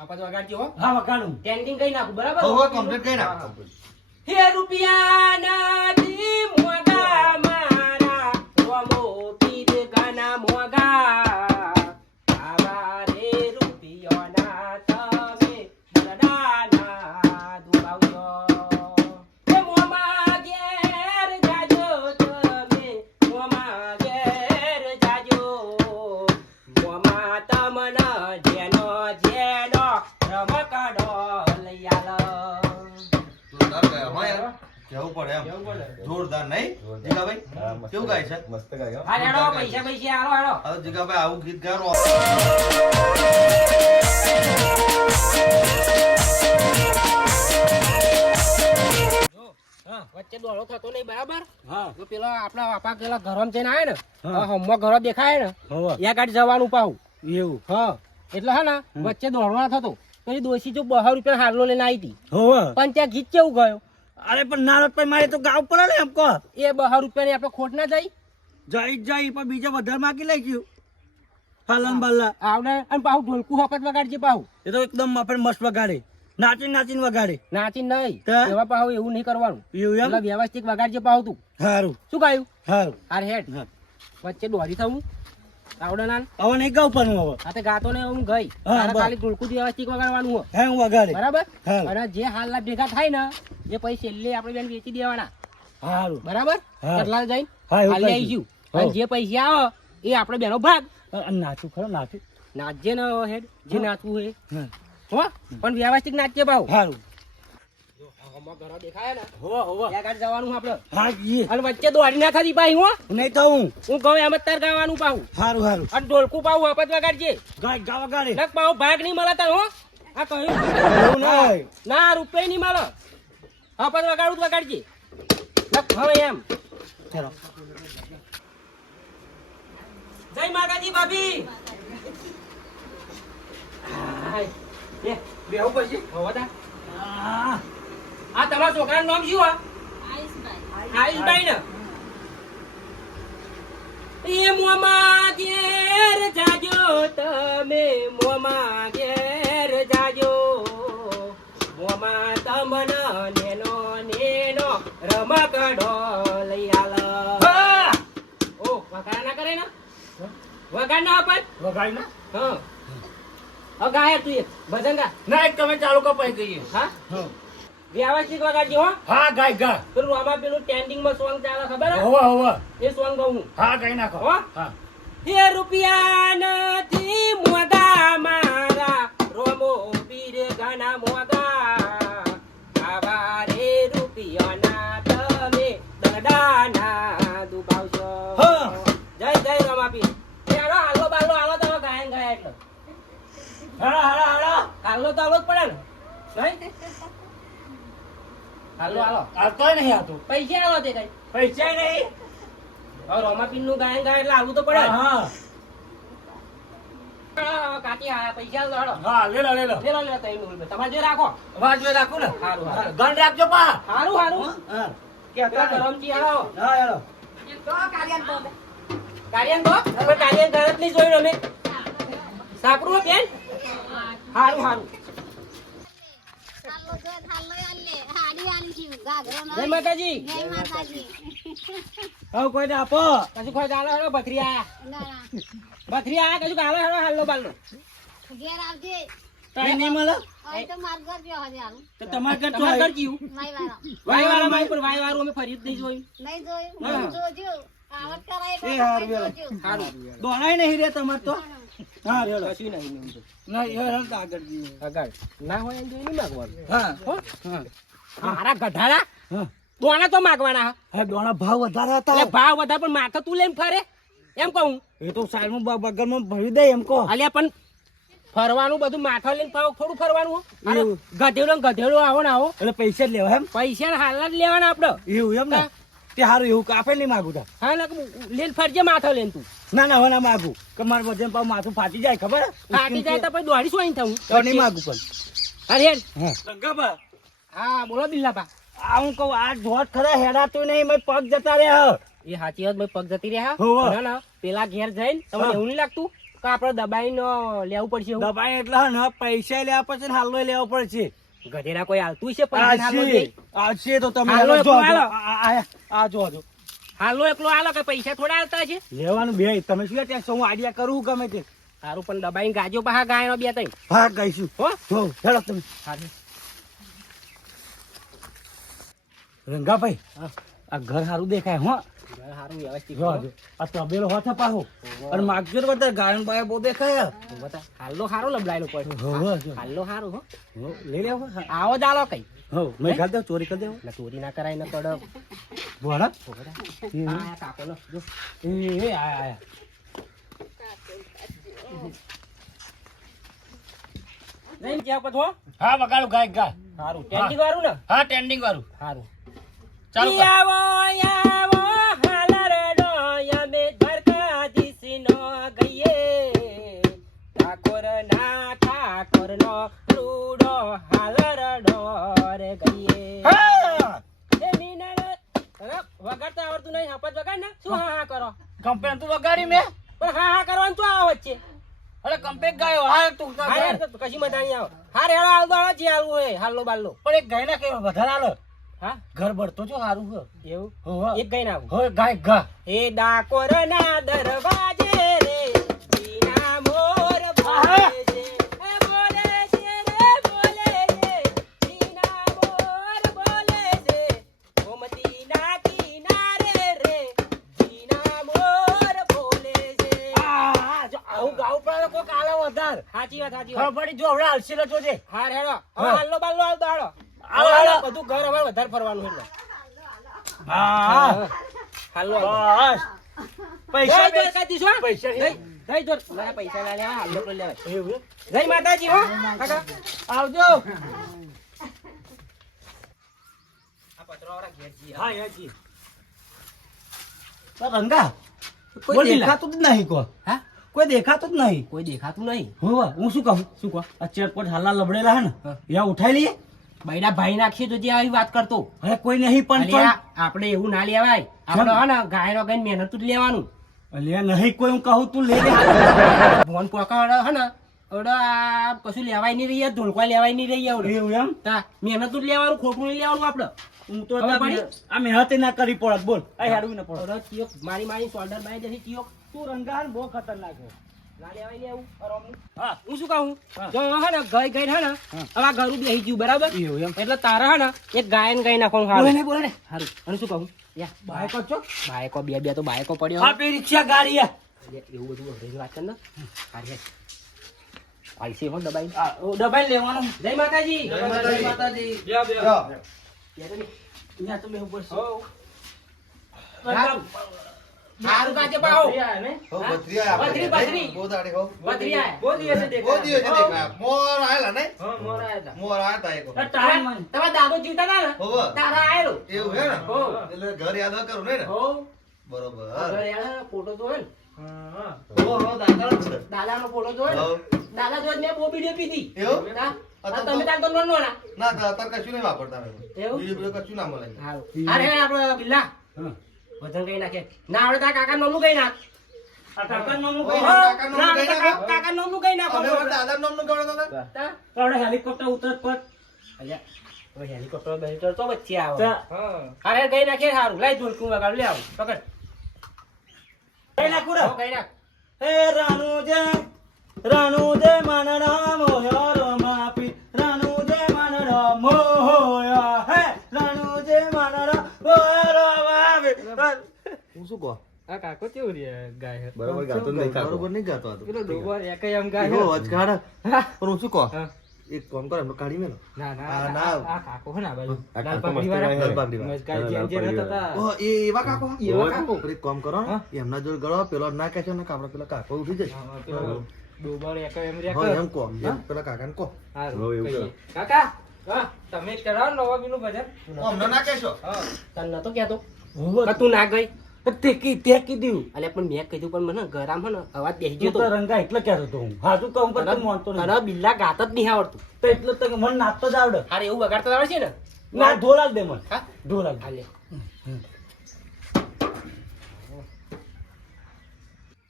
આપા તો વગાડજો હો. હા વગાડું. ટેન્ડિંગ કઈ નાખું બરાબર? હવે કમ્પ્લીટ કરી નાખ. હે રૂપિયા નથી મોગા મારા રોમો પીર ગાના મોગા આવા રે રૂપિયોના તમે બરડાના દુબાવજો હે મોમા ઘેર જાજો તમે મોમા ઘેર જાજો મોમા તમન જેનો જેનો રમકડો લઈ આલો. જોરદાર ગાયો, હા યાર. કેવું પડે એમ. જોરદાર નહીં જીગાભાઈ? કેવું ગાય છે? મસ્ત ગાય હા હેડો પૈસા પૈસા હાલો હેડો. હવે જીગાભાઈ આવું ગીત ગાયો. વચ્ચે દોડો થતો નહીં બરાબર? હા તો પેલા આપણા બાપા પેલા ઘરમાં જઈને આવે ને હા. હમો ઘરો દેખાય ને હવે ત્યાં ગાડી જવાનું પાહું. એવું હા એટલે હા ને વચ્ચે દોડવા થતો તો એ દોશી જો 200 રૂપિયા હારલો લઈને આવી હતી હવે પણ ત્યાં ગીત કેવું ગયો અરે પણ નારદ ભાઈ મારે તો ગાવ પડે ને એમ કહો એ 200 રૂપિયાની આપણે ખોટ ના જાય જાય પણ બીજા વધારે માગી લઈ ગયું હાલન બાલા આવડે અને પાહું ઢોલકું હપત વગાડજે પાહું એ તો એકદમ આપણે મસ્ત વગાડે નાચીને નાચીને વગાડે નાચી નહીં હા? એવા પાહું એવું નહીં કરવાનું એવું એમ એટલે વ્યવસ્થિત વગાડજે પાહું તું સારું શું ગાયું સારું આર હેડ હા. વચ્ચે દોડી થવું આવડે ના હવે નહીં ગાવ પણ હવે આ તે ગાતો ને હું ગઈ હા, તારે બસ. ખાલી ઢોલકું જ વ્યવસ્થિત વગાડવાનું હોય હે હું વગાડે બરાબર હા. અને જે હાલના ભેગા થાય ને એ પછી છેલ્લે આપણે બેન વેચી દેવાના સારું બરાબર હા. કેટલા જઈને હા, એવું હાલી કરીશું. આવીશું અને હો. જે પૈસા આવે એ આપણે બેનો ભાગ નાચું ખરો નાચું નાચજે ને હેડ જે નાચવું હોય હા. હો પણ વ્યવસ્થિત નાચજે ભાવ સારું ઘરો દેખાય ને હોવા હોવા ત્યાં આગળ જવાનું આપણે હા જી અને વચ્ચે દોડી ના થતી પાહી હો નહીં થવું હું કહું એમ જ તાર ગાવાનું પાહું સારું સારું અને ઢોલકું પાહું હપત વગાડજે ગાય ગા વગાડે નક પાહું ભાગ નહીં મળે તાર હો આ કહ્યું એવું નહીં ના રૂપિયા નહીં મળે હપત વગાડું તો વગાડજે નક હવે એમ ચલો જય માતાજી ભાભી એ બેહું પછી હોવા આ તમારા છોકરાનું નામ શું આ આયુષભાઈ ને એ મોમાં ઘેર જાજો તમે મોમાં ઘેર જાજો મોમાં તમન નેનો નેનો રમકડો લઈ આલો ઓ વગાડ ના કરે ને વગાડ ના આપણ વગાડી ના હા હવે ગાય તું એક ભજન ગા ના એક તમે ચાલુ કપાઈ ગઈ હા હા વ્યવસ્થિત વગાડજો હો હા ગાય ગા પેલું આમાં પેલું ટ્રેન્ડિંગ માં સોંગ ચાલે ખબર હે? હોવા હોવા એ સોંગ ગાઉં હું હા ગાઈ નાખો હો? હા હે રૂપિયા નથી મોગા મારા રોમો પીર ગાના મોગા આવા રે રૂપિયાના તમે દડાના દુબાવશો હા. જય જય રમાપીર એ હાલો હાલો બાલો હાલો તમે ગાયન ગયા એટલે હાડા હાડા હાડા હાલો તો હાલો જ પડે ને નહીં હાલો હાલો આવતો નહીં આવતો પૈસા આવો તે કઈ પૈસા નહીં હવે રોમાપીર નું ગાયન ગાય એટલે હાલવું તો પડે હા કાકી આ પૈસા લો હાલો હા લે લો લેલો લેલો તઈ નું તમારે જે રાખો વાજવે રાખું ને હારું, હારું. ગણ રાખજો પા હારું હારું હા કે ગરમજી હાલો હા હેલો કાર્યન તો પણ કાર્યન ઘર જ નહીં જોયું અમે સાપડું હો બેન હારું હારું જય માતાજી હવે કોઈને આપો કશું ખોઈ ચાલો હેડો બકરીયા બકરીયા કશું કાલો હેડો હાલો બાલો કઈ નહીં મળે તો તમારે ઘર તો તમારે ઘર આવ્યું. જીવ વાય વાળા માં ઉપર વાય વાળું અમે ફરી જ નહીં જોયું એ હારું હેલો હારું દોણાય નહીં રે તમારે તો હા હેલો કશું નહીં નહીં ના હેલો તો આગળ જઈએ આગળ ના હોય એમ જોઈ નહીં માગવાનું હા હો હા મારા ગધાડા હા દોણા તો માગવાના હા હા દોણા ભાવ વધારે હતા એટલે ભાવ વધારે પણ માથે તું લઈને ફરે એમ કહું એ તો સાલમાં બગલમાં ભરી દે એમ કહો અલ્યા પણ ફરવાનું બધું માથા લઈને થોડું ફરવાનું હો અરે એવું. ગધેડો ને ગધેડો આવો ને આવો એટલે પૈસા જ લેવા એમ પૈસા હાલ જ લેવાના આપડે એવું એમ ને તે સારું એવું કાપે નહીં માગું તા હા ને લઈને ફરજે માથા લઈને તું ના ના હવે ના માગું કે મારું વજન પાવ માથું ફાટી જાય ખબર હે? ફાટી જાય તો પછી દોડી શું થવું તો નહીં માગું પણ અરે હેડ. હા ગંગાબા હા બોલો બિલ્લાબા આ હું કહું આ જોત ખરા હેડાતું નહીં મેં પગ જતા રહ્યા એ સાચી વાત ભાઈ પગ જતી રહ્યા હોવે. ના ના પેલા ઘેર જઈને તમને હા. એવું નહીં લાગતું કે આપણે દબાઈને લેવું પડશે એવું? દબાઈ એટલે હે ને પૈસા લેવા પડશે ને હાલો લેવો પડશે. ગધેડા કોઈ હાલતું છે પૈસા હાલો દે. આવશે તો તમે હાલો જો એકલો હાલો. આ જો હાલો એકલો હાલો કે પૈસા થોડા હાલતા છે? લેવાનું બે તમે શું ટેક્સ હું આઈડિયા કરું ગમે તે સારું પણ દબાઈને ગાજો પાછા ગાયનો 2-3 ભાગ ગઈશું હો. હો હેલો તમે સારું. રંગાભાઈ હા. આ ઘર સારું દેખાય હો સારું વ્યવસ્થિત જો જો આ તબેલો હોથે પાહો અને માગજો બધા ગાયન બાય બહુ દેખાય બતા હાલો હારો લબલાયેલો પડે. હો જો હાલો હારું હો. હો, લઈ લેવો આવો ચાલો કઈ હો મેં ખાલ દે ચોરી કરી દેવો એટલે ચોરી ના કરાય ને પડે. બોલા આ કાકો નો જો એ આયા નહીં જ્યાં પથો હા વગાડું ગાય ગાય સારું ટેન્ડિંગ વાળું ને હા ટેન્ડિંગ વાળું સારું. ચાલુ કર. આવો આવો હાલરડો યમે દ્વારકાધીશનો ગઈએ ઠાકોર નો રૂડો હાલરડો રે ગઈએ. હા એ મીનળ વગાડતા આવડતું નહીં હપત વગાડ ને શું હા હા કરો કમ્પેન તું વગાડી મેં પણ હા હા કરવાનું શું આવો વચ્ચે અરે કમ્પેન ગાયો હા તું હા યાર તો કશી મજા નહીં આવે. હા રેડો આવતો આવે જે હાલવું હોય હાલો બાલો. પણ એક ગાય ના કેવો વધારે આલો હા ઘર બળતો છો સારું છે એવું હો એક ગઈ ના આવું. હો ગાય ગા એ ડાકોર ના દરવાજે રે બીના મોર આહા. બોલે છે. એ બોલે છે રે બોલે છે બીના મોર બોલે છે. ગોમતીના કિનારે રે બીના મોર બોલે છે. આ જો આવું ગાવું પડે તો કોક આલો વધારે સાચી વાત સાચી ખબર વાત. પડી જો હમણાં હલસેલો જોજે હા હેડો હવે હા. હાલો બાલો આવતો હાલો. હાલો, હાલો. બધું ઘર હવે વધારે ફરવાનું એટલે હા હાલો આવતો. બસ પૈસા જય દ્વારકાધીશ હો. પૈસા જય દ્વાર- મારા પૈસા ના લેવા હાલો તો લેવાય. એવું જય માતાજી હો કાકા. આવજો આ પતરાવાળા ઘેર જઈએ. હા યાજી તો રંગા કોઈ કોઈ દેખા- દેખાતું જ નહીં કો હા કોઈ દેખાતું જ નહીં કોઈ દેખાતું નહીં. હોવા હું શું કહું શું કહો આ ચેરપોટ હાલા લબડેલા હે ને હા. યા ઉઠાઈ લઈએ બૈડા ભાઈ નાખીએ તો જે આવી વાત કરતો. હવે કોઈ નહીં પણ અરે આ આપણે એવું ના લેવાય. આપણે હે ને ગાયનો ગાયને મહેનત જ લેવાનું. અલ્યા નહીં કોઈ હું કહું તું લે લે ભોન પોકા હે ને ઓડો આ કશું લેવાય નહીં રહી ધોળકા લેવાય નહીં રહી આવડે. એવું એમ તા મહેનત જ લેવાનું ખોટું નહીં લેવાનું આપણે. હું તો ખબર પડી? આ મહેનત ના કરી પડત બોલ આ હેડવું ન પડત ઓડો ચિયો મારી મારી શોલ્ડર બાય જતી ચિયો તું રંગા બહુ ખતરનાક છે ના લેવાય ને એવું કરવાનું. હા હું શું કહું હા. જો હે ને ગઈ ગઈ હે ને હા. હવે આ ઘરું બેસી ગયું બરાબર એવું એમ એટલે તારા હે ને એક ગાય ને ગાય નાખવાનું બોલે સારું નહીં બોલે નહીં સારું. અને શું કહું યા બાઈક જ છો બાયકો બે તો બાયકો પડ્યો આ પે રિક્ષા ગાડી આ એવું બધું ઘરેની વાત કર ને હારે આઈસી હો દબાઈ. આ દબાઈ લેવાનું જય માતાજી. જય માતાજી. જા. અહીંયા તો બેહવું પડશે હો. સારું કાચે પાહો. હો, બત્રી આયા આપણે. બત્રી. બહુ દાડી હો. બત્રી આય. બહુ દિવસે દેખાયા. મોર આયેલા નહીં? મોર આયા તા એક વખત. તમારા દાદો જીવતા હતા ને હોવે. તારા આયેલો. એવું હે ને? હો. એટલે ઘર યાદ કરું ને હો. બરોબર ઘરે યાર ફોટો તો હે ને હો હો દાદા છે દાદાનો ફોટો તો હે ને હો. દાદા જોડે મેં બહુ વિડીયો પીધી. એવું? હા? આ તો- તમે તાર તો નો ના. ના તો અત્યારે કશું નહીં વાપરતા અમે. એવું? બીજું કશું ના મળે. હારું. અરે આપણે બિલ્લા હા વજન કઈ નાખે ના આવડે તાર કાકા નોમનું કઈ નાખ. આ કાકાનું નામ ઓહો. કઈ કાકાનું ના નામ આવડે કઈ તાર નાખો? કાકા નોમનું કઈ નાખો. અમે અમારા દાદાનું નામનું કહેવાતા હતા? તા? આપણે હેલિકોપ્ટર ઉતરત પર અલ્યા, હવે હેલિકોપ્ટર બેલિકોપ્ટર તો વચ્ચે આવે. તા. હા. અરે કઈ નાખે સારું. લાઈ ધોળકું વગાડ લે આવું પકડ. કઈ નાખું રે હો, કઈ નાખ. હે રાણુ જે માનડા મોહ્યો રમાપી રાણુ જે માનડા મોહ્યો હે રાણુ જે માનડા મોહ્યો રમાપી હું શું કહો? આ કાકો કેવું રે ગાય બરોબર ગાતો નહીં કાકો. બરોબર નહીં ગાતો આ તો. પેલો ડોબર એક એમ એવો ગાય. અવાજ કાઢે. હા. પણ હું શું કહો? હા. એક કામ કરો એમનો કાઢી મેલો. ના આ ના ના. આ કાકો હે ને આ બાજુ આ લાલ કાકો પગડી મસ્ત વાળા. લાલ પગડી વાળા. મસ્ત ગાય જેમ જેમ હતા. ઓહો, એ એવા કાકો? એવા કાકો. પણ એક કામ કરો હા. એમના જોડે ગળો પેલો ના કહેશો ને કાપડો પેલા કાકો ઉઠી જશે. હા, પેલો ડોબર એક એમ રે હા, એમ કહો. હા? એમ પેલા કાકાને કહો. હારું, કહીએ. કાકા હા તમે જ કરાવો ને નવાબીનું ભજન. અમને ના કહેશો. હા તને નતો કહેતો હોવે. કે તું ના ગઈ. તે કીધું અલ્યા પણ મેં કીધું પણ મને ગરામ હે ને અવાજ બેસી તું ગયો તો રંગા એટલે કહેતો તો હું હાચું કહું પણ તું માનતો નહીં તને બિલ્લા ગાત જ નહીં આવડતું. તો એટલે તો મને નાચતો જ આવડે હારે એવું વગાડતા આવડે છે ને ના ઢોલાલ દે મને હા ઢોલાલ હાલે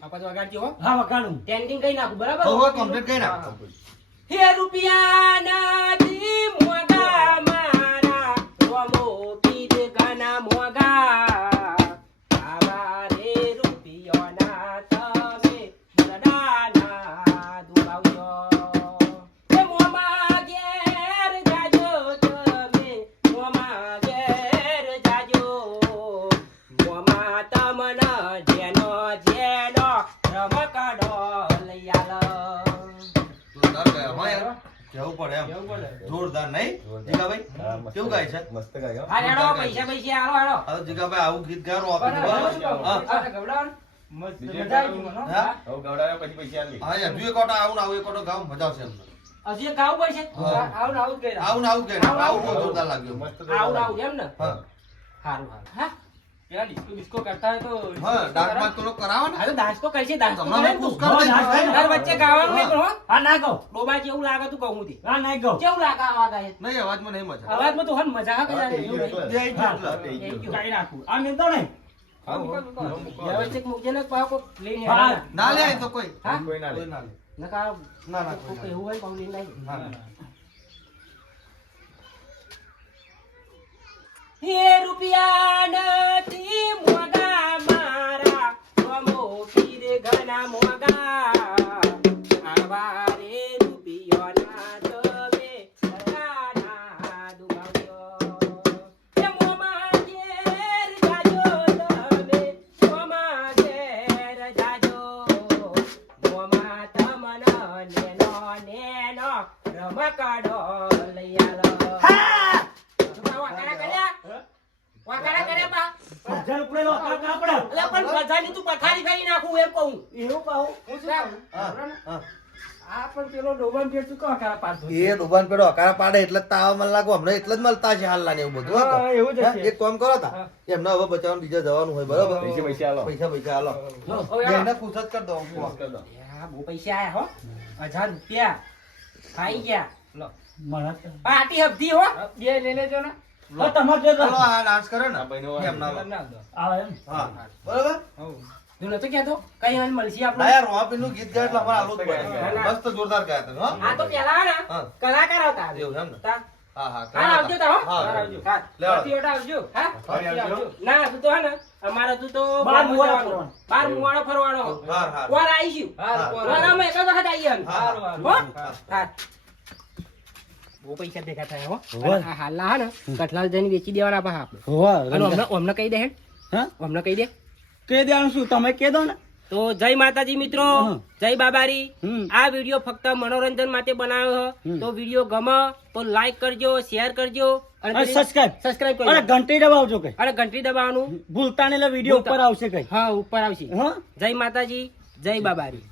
આપા તો વગાડજો હો હા વગાડું ટેન્ડિંગ કઈ નાખું બરાબર હો કમ્પ્લીટ કરી નાખ હે રૂપિયા નથી મોગા મારા રોમો પીર ગાના મોગા આવા રે રૂપિયોના તમે બરડાના દુબાવજો એ મોમાં ઘેર જાજો તમે મોમાં ઘેર જાજો મોમાં તમને જેનો જેનો રમકડો લઈ આલો જોરદાર ગાયા હા યાર કેવું પડે એમ જોરદાર નહીં જીગાભાઈ કેવું ગાય છે મસ્ત ગાયો હા રેડો પૈસા પૈસા હાલો હાલો હવે જીગાભાઈ આવું ગીત ગાવાનું આપી દો હા હા હવે ગવડાવ્યો પછી પૈસા આલી હા યાર એક કોટા આવું ને આવું એક કોટો ગાવ મજા આવશે એમને હજી ગાવું પડશે હા. આવું ને આવું જ કર્યા આવું ને આવું કે આવું બહુ જોરદાર લાગ્યું મસ્ત આવું ને આવું એમ ને હા સારું સારું હા પેલા ડિસ્કો બિસ્કો કરતા હોય તો હા ડાન્સ માં તો લોકો કરાવો ને હા તો ડાન્સ તો કરશે ડાન્સ તો તમને કરે ને પુશ તું. કરી દે હા, ડાન્સ તાર વચ્ચે ગાવાનું નહીં પણ હો હા ના કહો ડોબા જેવું લાગે તું કહું તી હા ના કહો કેવું લાગે આવા ગાય નહીં અવાજમાં નહીં મજા અવાજમાં તો હન મજા આવે હા, કે થઈ ગયું એટલે. બે ઈ હા. જેટલા. થઈ ગયું. કાઈ નાખું આ મેં તો નહીં વ્યવસ્થિત મૂકજે ને પાવ કોક લઈને હા. આવવાના. ના લે અહીં તો કોઈ હા? કોઈ ના લે કોઈ ના લે નકા ના, ના, કોક કોઈ ના. એવું હોય પાવ લઈને લાવી. ના, ના. હે રૂપિયા નથી મોગા મારા રોમો પીર ઘના મોગા આવા રે રૂપિયોના તમે ઘરના દુબાવજો એ મોમાં ઘેર જાજો તમે મોમાં ઘેર જાજો મોમાં તમને નેનો નેનો રમકડો લઈ આલો વાકારા કર્યા વાકારા કર્યા બા ભજન ઉપડે લો કાકા આપણે એટલે પણ બધાની તું પથારી કરી નાખું એમ કહું એવું કહું હા, હા. આ પણ પેલો ડોબન પેટ તું વાકારા પાડતો એ ડોબાન પેડો હકારા પાડે એટલે જ તાવ મને લાગુ હમણાં એટલે જ મળતા છે હાલના ને એવું બધું હો. હા, એવું જ હા, હશે. એક કામ કરો તા એમને હવે બચાવવાનું બીજા જવાનું હોય બરાબર પૈસા આલો પૈસા પૈસા હાલો હવે એને ખુશ જ કરી દો કર દો. બહુ પૈસા આયા હો 1000 રૂપિયા ખાઈ ગયા લો મને પાર્ટી હબધી હો બે લઈ લેજો ને હા તમારે જે ચાલો આ ડાન્સ કરે ને આ ભાઈનો એમના આવે એમ હા બરાબર તું નતો કહેતો કઈ હાલ મળશે ના આપણે યાર રોહાપીનું ગીત ગાય એટલે અમારે આલું જ પડે મસ્ત જોરદાર ગાયા તમે હો આ તો પેલા ને હા. કલાકાર આવતા એવું એમ ને તા હા હા હાલ આવજો તા હો હા, હાલ આવજો હા લે આવજો. પરથી ઓટા આવજો હા પરથી આવજો. ના તું તો હે ને અમારે તું તો બાર બહાર મુવાડો જવાનું. બાર મુવાડો ફરવાનો હાર હાર વાર આવીશું હા. વારામાં એક જ વખત આવીએ ને. હા, હો હા બહુ પૈસા ભેગા થયા હો હોય. આ હાલના હે ને કઠલાલ જઈને વેચી દેવાના પા આપણે હોવા અને અમને કહી દે હે હા અમને કહી દે કે દેવાનું શું તમે કે દો ને તો જય માતાજી મિત્રો હમ. જય બાબારી હમ. આ વિડીયો ફક્ત મનોરંજન માટે બનાવ્યો છે હમ. તો વિડીયો ગમે તો લાઈક કરજો શેર કરજો અને સબસ્ક્રાઇબ સબસ્ક્રાઇબ અને કરજો ઘંટી દબાવજો કઈ અને ઘંટી દબાવવાનું ભૂલતા નહીં એટલે વિડીયો ઉપર આવશે કઈ હા ઉપર આવશે હા જય માતાજી જય બાબારી